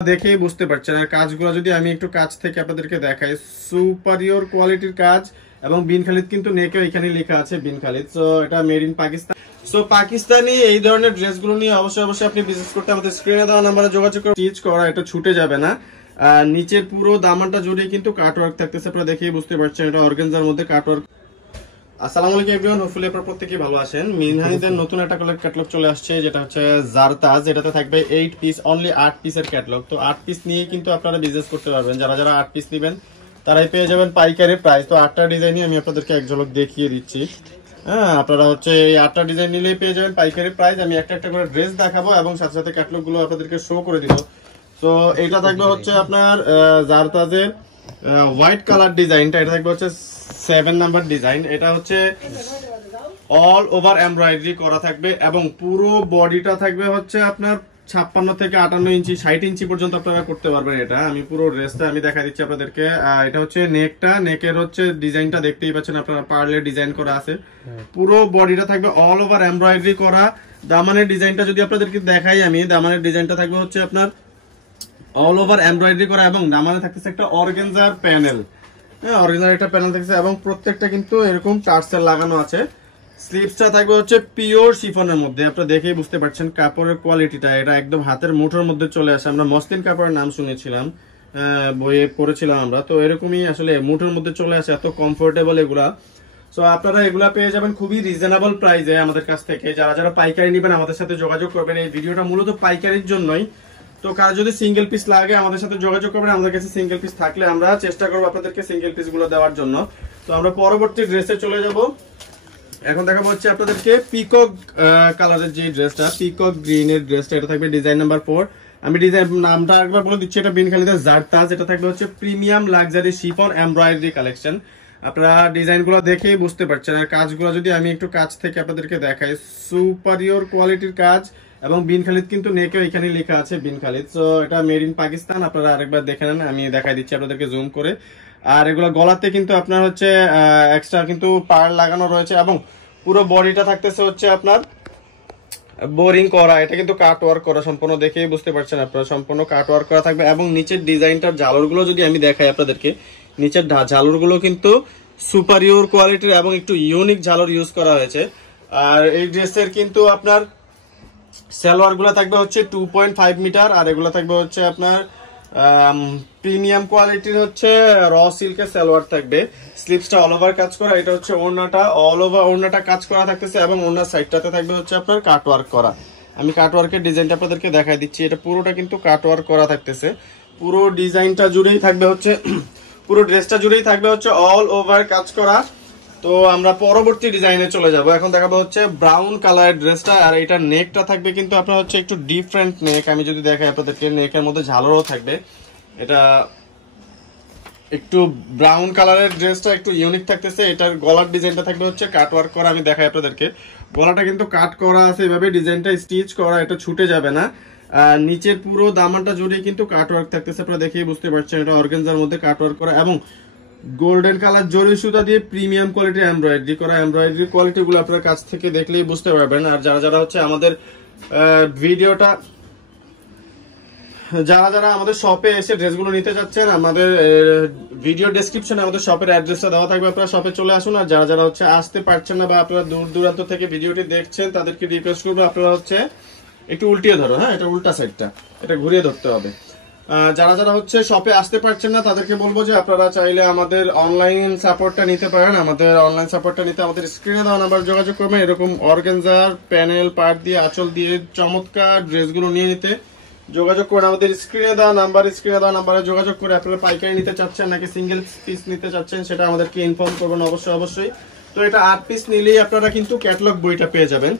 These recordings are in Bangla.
দেখেই বুঝতে পারছেন। আর কাজগুলো যদি আমি একটু কাছ থেকে আপনাদেরকে দেখাই, সুপারিয়র কোয়ালিটির কাজ। এবং বিন খালিদ কিন্তু নেকেও এখানে লেখা আছে বিন খালিদ। সো এটা made in Pakistan. So Pakistani এই ধরনের ড্রেসগুলো নিয়ে অবশ্যই আপনি বিজনেস করতে আমাদের স্ক্রিনে দেওয়া নাম্বারে যোগাযোগ করে স্টিচ করা, এটা ছুটে যাবে না। আর নিচের পুরো দামানটা জুড়ে কিন্তু কাটওয়ার্ক থাকতেছে, আপনারা দেখেই বুঝতে পারছেন এটা অর্গানজার মধ্যে কাটওয়ার্ক। আসসালামু আলাইকুম এভরিওয়ান, হোপফুলি আপনারা প্রত্যেকেই ভালো আছেন। মিনহানিদের নতুন একটা ক্যাটালগ চলে আসছে, যেটা হচ্ছে জারতাজ। এটাতে থাকবে 8 পিস, অনলি 8 পিসের ক্যাটালগ। তো 8 পিস নিয়ে কিন্তু আপনারা বিজনেস করতে পারবেন। যারা 8 পিস নেবেন তারাই পেয়ে যাবেন পাইকারি প্রাইস। তো 8টা ডিজাইনই আমি আপনাদেরকে এক ঝলক দেখিয়ে দিচ্ছি। হ্যাঁ, আপনারা হচ্ছে এই 8টা ডিজাইন নিলেই পেয়ে যাবেন পাইকারি প্রাইস। আমি একটা করে ড্রেস দেখাবো এবং সাথে ক্যাটালগ গুলো আপনাদেরকে শো করে দিব। তো এটা থাকবে হচ্ছে আপনার জারতাজের হোয়াইট কালার ডিজাইনটা। এটা থাকবে হচ্ছে 7 নাম্বার ডিজাইন। এটা হচ্ছে অল ওভার এমব্রয়ডারি করা থাকবে এবং পুরো বডিটা থাকবে হচ্ছে আপনার 56 থেকে 58 ইঞ্চি 60 ইঞ্চি পর্যন্ত আপনারা করতে পারবেন। এটা আমি পুরো ড্রেসটা আমি দেখা দিচ্ছি আপনাদেরকে। এটা হচ্ছে নেকের হচ্ছে ডিজাইনটা দেখতেই পাচ্ছেন আপনারা, পার্লের ডিজাইন করা আছে। পুরো বডিটা থাকবে অল ওভার এমব্রয়ডারি করা। দামানের ডিজাইনটা যদি আপনাদেরকে দেখাই, আমি দামানের ডিজাইনটা থাকবে হচ্ছে আপনার অল ওভার এমব্রয়ডারি করা এবং দামানে থাকতেছে একটা অর্গানজার প্যানেল। হ্যাঁ, অর্গানজার একটা প্যানেল থাকছে এবং প্রত্যেকটা কিন্তু এরকম টার্সেল লাগানো আছে। স্লিভসটা থাকবে হচ্ছে পিওর শিফনের মধ্যে। আপনারা দেখেই বুঝতে পারছেন কাপড়ের কোয়ালিটিটা, এটা একদম হাতের মুঠোর মধ্যে চলে আসে। আমরা মসলিন কাপড়ের নাম শুনেছিলাম, বইয়ে পড়েছিলাম আমরা, তো এরকমই আসলে মুঠোর মধ্যে চলে আসে, এত কমফোর্টেবল এগুলা। সো আপনারা এগুলা পেয়ে যাবেন খুবই রিজনেবল প্রাইসে আমাদের কাছ থেকে। যারা পাইকারি নেবেন আমাদের সাথে যোগাযোগ করবেন। এই ভিডিওটা মূলত পাইকারির জন্যই। তো কার যদি সিঙ্গেল পিস লাগে আমাদের সাথে যোগাযোগ করবেন। আমাদের কাছে সিঙ্গেল পিস থাকলে আমরা চেষ্টা করবো আপনাদেরকে সিঙ্গেল পিস গুলো দেওয়ার জন্য। তো আমরা পরবর্তী ড্রেসে চলে যাব। এখন দেখাবো হচ্ছে আপনাদেরকে পিকক কালারের যে ড্রেসটা, পিকক গ্রিন এর ড্রেসটা। এটা থাকবে ডিজাইন নাম্বার 4। আমি ডিজাইন নামটা একবার বলে দিচ্ছি, এটা বিন খালিদের জারতাজ। এটা থাকবে হচ্ছে premium luxury chiffon embroidery collection. আপনারা ডিজাইনগুলো দেখেই বুঝতে পারছেন। আর কাজগুলো যদি আমি একটু কাছ থেকে আপনাদেরকে দেখাই, সুপারিয়র কোয়ালিটির কাজ এবং বিন খালিদ কিন্তু নেকেও এখানে লেখা আছে বিন খালিদ। সো এটা মেড ইন পাকিস্তান। আপনারা আরেকবার দেখে নেন, আমি দেখাই দিচ্ছি আপনাদেরকে জুম করে। আর এগুলো গলাতে কিন্তু আপনার হচ্ছে এক্সট্রা কিন্তু পার লাগানো রয়েছে এবং পুরো বডিটা থাকতেছে হচ্ছে আপনার বোরিং করা। এটা কিন্তু কাট ওয়ার্ক করা, সম্পূর্ণ দেখেই বুঝতে পারছেন আপনারা, সম্পূর্ণ কাট ওয়ার্ক করা থাকবে। এবং নিচের ডিজাইনটার ঝালরগুলো যদি আমি দেখাই আপনাদেরকে, নিচের ঝালরগুলো কিন্তু সুপারিয়র কোয়ালিটির এবং একটু ইউনিক ঝালর ইউজ করা হয়েছে। আর এই ড্রেসের কিন্তু আপনার সালোয়ার গুলা থাকবে হচ্ছে 2.5 মিটার। আর এগুলো থাকবে হচ্ছে আপনার প্রিমিয়াম কোয়ালিটির হচ্ছে র সিল্কের সালোয়ার থাকবে। স্লিভসটা অল ওভার কাজ করা। এটা হচ্ছে ওড়নাটা, অল ওভার ওড়নাটা কাজ করা থাকতেছে এবং ওড়নার সাইডটাতে থাকবে হচ্ছে আপনার কাট ওয়ার্ক করা। আমি কাট ওয়ার্কের ডিজাইনটা আপনাদেরকে দেখাই দিচ্ছি। এটা পুরোটা কিন্তু কাট ওয়ার্ক করা থাকতেছে। পুরো ডিজাইনটা জুড়েই থাকবে হচ্ছে, পুরো ড্রেসটা জুড়েই থাকবে হচ্ছে অল ওভার কাজ করা। তো আমরা পরবর্তী ডিজাইনে চলে যাব। এখন দেখাবো হচ্ছে ব্রাউন কালারের ড্রেসটা। আর এটা নেকটা থাকবে কিন্তু আপনার হচ্ছে একটু ডিফারেন্ট নেক। আমি যদি দেখাই আপনাদেরকে, নেকের মধ্যে ঝালরও থাকবে। এটা একটু ব্রাউন কালারের ড্রেসটা একটু ইউনিক থাকতেছে। এটার গলার ডিজাইনটা থাকবে হচ্ছে কাট ওয়ার্ক করা। আমি দেখাই আপনাদেরকে, গলাটা কিন্তু কাট করা আছে এভাবে, ডিজাইনটা স্টিচ করা, এটা ছুটে যাবে না। আর নিচের পুরো দামানটা জুড়ে কিন্তু কাট ওয়ার্ক থাকতেছে, আপনারা দেখেই বুঝতে পারছেন এটা অর্গানজার মধ্যে কাট ওয়ার্ক করা এবং গোল্ডেন কালার জরি সুতা দিয়ে প্রিমিয়াম কোয়ালিটির এমব্রয়ডারি করা। এমব্রয়ডারি কোয়ালিটি গুলো আপনার কাছ থেকে দেখলেই বুঝতে পারবেন। আর যারা হচ্ছে আমাদের ভিডিওটা, যারা আমাদের শপে এসে ড্রেসগুলো নিতে চাচ্ছেন, আমাদের ভিডিও ডেসক্রিপশনে আমাদের শপের অ্যাড্রেসটা দেওয়া থাকবে, আপনারা শপে চলে আসুন। আর যারা হচ্ছে আসতে পারছেন না বা আপনারা দূর দূরান্ত থেকে ভিডিওটি দেখছেন, তাদেরকে রিকোয়েস্ট করবো আপনারা হচ্ছে একটু উল্টিয়ে ধরো। হ্যাঁ, এটা উল্টা সাইডটা, এটা ঘুরিয়ে ধরতে হবে। যারা হচ্ছে শপে আসতে পারছেন না তাদেরকে বলবো যে আপনারা চাইলে আমাদের অনলাইন সাপোর্টটা নিতে পারেন। আমাদের অনলাইন সাপোর্টটা নিতে আমাদের স্ক্রিনে দেওয়া নাম্বার যোগাযোগ করবেন। এরকম অর্গানজার প্যানেল পার্ট দিয়ে, আঁচল দিয়ে চমৎকার ড্রেসগুলো নিয়ে নিতে যোগাযোগ করুন আমাদের স্ক্রিনে দেওয়া নাম্বারে যোগাযোগ করে আপনারা পাইকারি নিতে চাচ্ছেন নাকি সিঙ্গেল পিস নিতে চাচ্ছেন সেটা আমাদেরকে ইনফর্ম করবেন অবশ্যই। তো এটা 8 পিস নিলেই আপনারা কিন্তু ক্যাটালগ বইটা পেয়ে যাবেন।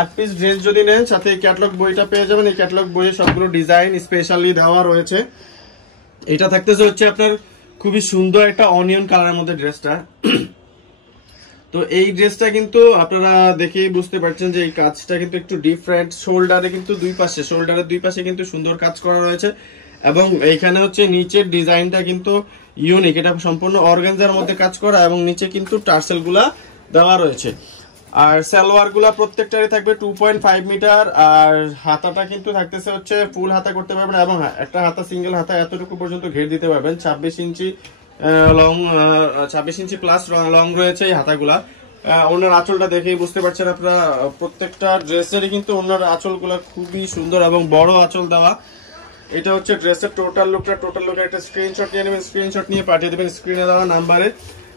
8 পিস ড্রেস যদি নেন সাথে এই ক্যাটালগ বইটা পেয়ে যাবেন। এই ক্যাটালগ বইয়ে সবগুলো ডিজাইন স্পেশালি দেওয়া রয়েছে। এটা থাকতেছে হচ্ছে আপনার খুবই সুন্দর একটা অনিয়ন কালারের মধ্যে ড্রেসটা। তো এই ড্রেসটা কিন্তু আপনারা দেখেই বুঝতে পারছেন যে এই কাজটা কিন্তু একটু ডিফারেন্ট। শোল্ডারের দুই পাশে কিন্তু সুন্দর কাজ করা রয়েছে এবং এইখানে হচ্ছে নিচের ডিজাইনটা কিন্তু ইউনিক। এটা সম্পূর্ণ অর্গানজার মধ্যে কাজ করা এবং নিচে কিন্তু টার্সেল গুলা দেওয়া রয়েছে। আর সালোয়ার গুলা প্রত্যেকটারই থাকবে 2.5 মিটার, আর হাতাটা কিন্তু থাকতেছে হচ্ছে ফুল হাতা করতে পারবেন, এবং একটা হাতা সিঙ্গেল হাতা এতটুকু পর্যন্ত ঘের দিতে পারবেন। 26 ইঞ্চি লং, 26 ইঞ্চি প্লাস লং রয়েছে এই হাতাগুলা। ওনার আঁচলটা দেখেই বুঝতে পারছেন আপনারা, প্রত্যেকটা ড্রেসেরই কিন্তু ওনার আঁচলগুলা খুবই সুন্দর এবং বড় আঁচল দেওয়া। এটা হচ্ছে ড্রেসের টোটাল লুকটা। টোটাল লুকের একটা স্ক্রিনশট নিয়ে নেবেন, স্ক্রিনশট নিয়ে পাঠিয়ে দেবেন স্ক্রিনে দেওয়া নাম্বারে।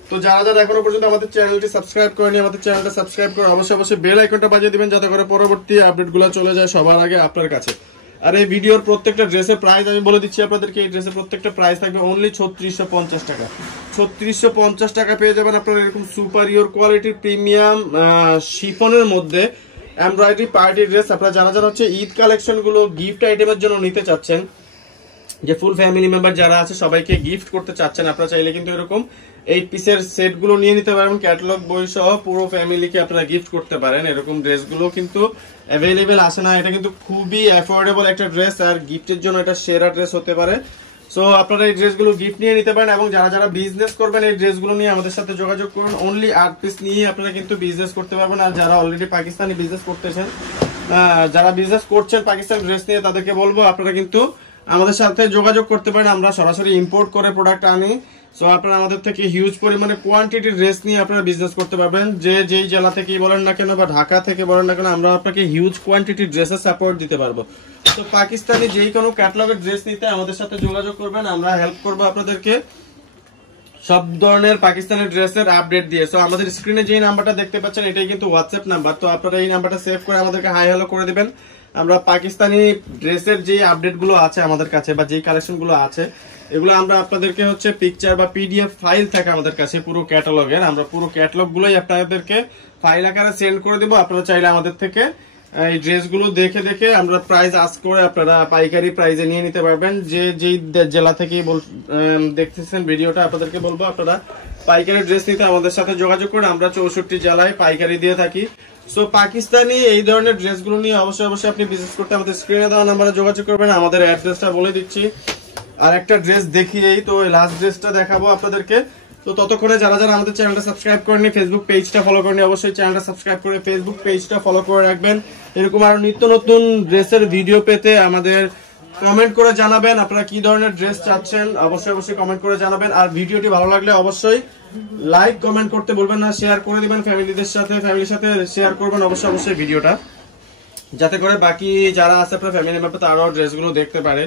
তো যারা যারা এখনো পর্যন্ত আমাদের চ্যানেলটি সাবস্ক্রাইব করেনি, আমাদের চ্যানেলটা সাবস্ক্রাইব করে অবশ্যই বেল আইকনটা বাজিয়ে দিবেন, যাতে করে পরবর্তী আপডেটগুলো চলে যায় সবার আগে আপনার কাছে। আর এই ভিডিওর প্রত্যেকটা ড্রেসের প্রাইস আমি বলে দিচ্ছি আপনাদেরকে। এই ড্রেসের প্রত্যেকটা প্রাইস থাকবে অনলি 3650 টাকা। 3650 টাকা পেয়ে যাবেন আপনারা এরকম সুপারিয়র কোয়ালিটির প্রিমিয়াম শিফনের মধ্যে এমব্রয়ডারি পার্টি ড্রেস। আপনারা যারা যারা হচ্ছে ঈদ কালেকশন গুলো গিফট আইটেমের জন্য নিতে চাচ্ছেন, যে ফুল ফ্যামিলি মেম্বার যারা আছে সবাইকে গিফট করতে চাচ্ছেন, আপনারা চাইলে কিন্তু এরকম 8 পিসের সেট গুলো নিয়ে নিতে পারেন। ক্যাটালগ বই সহ পুরো ফ্যামিলিকে আপনারা গিফট করতে পারেন। এরকম ড্রেসগুলো কিন্তু অ্যাভেলেবেল আসে না। এটা কিন্তু খুবই অ্যাফোর্ডেবল একটা ড্রেস, আর গিফটের জন্য এটা সেরা ড্রেস হতে পারে। সো আপনারা এই ড্রেসগুলো গিফট নিয়ে নিতে পারেন, এবং যারা যারা বিজনেস করবেন এই ড্রেসগুলো নিয়ে আমাদের সাথে যোগাযোগ করুন। অনলি 8 পিস নিয়ে আপনারা কিন্তু বিজনেস করতে পারবেন। আর যারা অলরেডি পাকিস্তানি বিজনেস করতেছেন, যারা বিজনেস করছেন পাকিস্তানি ড্রেস নিয়ে, তাদেরকে বলবো আপনারা কিন্তু আমাদের সাথে যোগাযোগ করতে পারেন। আমরা সরাসরি ইম্পোর্ট করে প্রোডাক্ট আনি। সো আপনারা আমাদের থেকে হিউজ পরিমাণে কোয়ান্টিটির ড্রেস নিয়ে আপনারা বিজনেস করতে পারবেন। যেই জেলা থেকেই বলেন না কেন বা ঢাকা থেকে বলেন না কেন, আমরা আপনাকে হিউজ কোয়ান্টিটির ড্রেসের সাপোর্ট দিতে পারবো। তো পাকিস্তানি যেই কোনো ক্যাটালগের ড্রেস নিতে আমাদের সাথে যোগাযোগ করবেন, আমরা হেল্প করবো আপনাদেরকে সব ধরনের পাকিস্তানের ড্রেসের আপডেট দিয়ে। সো আমাদের স্ক্রিনে যেই নাম্বারটা দেখতে পাচ্ছেন এটাই কিন্তু হোয়াটসঅ্যাপ নাম্বার। তো আপনারা এই নাম্বারটা সেভ করে আমাদেরকে হাই হ্যালো করে দিবেন। আমরা পাকিস্তানি ড্রেসের যে আপডেট গুলো আছে আমাদের কাছে বা যেই কালেকশন গুলো আছে, এগুলো আমরা আপনাদেরকে হচ্ছে পিকচার বা পিডিএফ ফাইল থাকে আমাদের কাছে পুরো ক্যাটালগের, আমরা পুরো ক্যাটালগ গুলোই আপনাদেরকে ফাইল আকারে সেন্ড করে দিব। আপনারা চাইলে আমাদের থেকে এই ড্রেসগুলো দেখে দেখে আমরা প্রাইস আস্ক করে আপনারা পাইকারি প্রাইসে নিয়ে নিতে পারবেন। যেই জেলা থেকে দেখতেছেন ভিডিওটা, আপনাদেরকে বলবো আপনারা পাইকারি ড্রেস নিতে আমাদের সাথে যোগাযোগ করে। আমরা 64 জেলায় পাইকারি দিয়ে থাকি। সো পাকিস্তানি এই ধরনের ড্রেসগুলো নিয়ে অবশ্যই আপনি বিজনেস করতে আমাদের স্ক্রিনে দেওয়া নাম্বারে যোগাযোগ করবেন। আমাদের অ্যাড্রেসটা বলে দিচ্ছি। আর একটা ড্রেস দেখিয়েই তো লাস্ট ড্রেসটা দেখাবো আপনাদেরকে। তো ততক্ষণে যারা যারা আমাদের চ্যানেলটা সাবস্ক্রাইব করেনি, ফেসবুক পেজটা ফলো করেনি, অবশ্যই চ্যানেলটা সাবস্ক্রাইব করে ফেসবুক পেজটা ফলো করে রাখবেন। এরকম আরো নিত্য নতুন ড্রেসের ভিডিও পেতে আমাদের কমেন্ট করে জানাবেন আপনারা কি ধরনের ড্রেস চাচ্ছেন। অবশ্যই কমেন্ট করে জানাবেন। আর ভিডিওটি ভালো লাগলে অবশ্যই লাইক কমেন্ট করতে বলবেন না, শেয়ার করে দিবেন ফ্যামিলির সাথে শেয়ার করবেন অবশ্যই ভিডিওটা, যাতে করে বাকি যারা আছে আপনার ফ্যামিলি মেম্বার তারাও ড্রেসগুলো দেখতে পারে।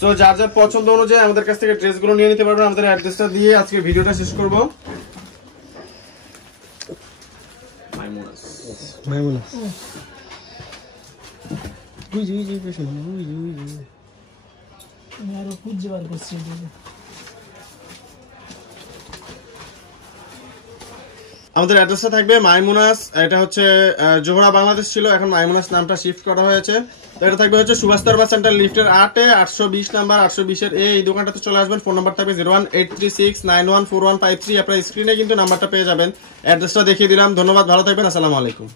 সো যার যার পছন্দ অনুযায়ী আমাদের কাছ থেকে ড্রেসগুলো নিয়ে নিতে পারবেন। আমাদের অ্যাড্রেসটা দিয়ে আজকে ভিডিওটা শেষ করব। আমাদের অ্যাড্রেসটা থাকবে মাইমুনাস। এটা হচ্ছে জোহরা বাংলাদেশ ছিল, এখন মাইমুনাস নামটা শিফট করা হয়েছে। এটা থাকবে হচ্ছে সুভাষ দরবার সেন্টার লিফটের 8 820 নাম্বার 820 এর এই দোকানটাতে চলে আসবেন। ফোন নাম্বার থাকবে 01836914153। আপনার স্ক্রিনে কিন্তু নাম্বারটা পেয়ে যাবেন। অ্যাড্রেসটা দেখিয়ে দিলাম। ধন্যবাদ, ভালো থাকবেন, আসসালামু আলাইকুম।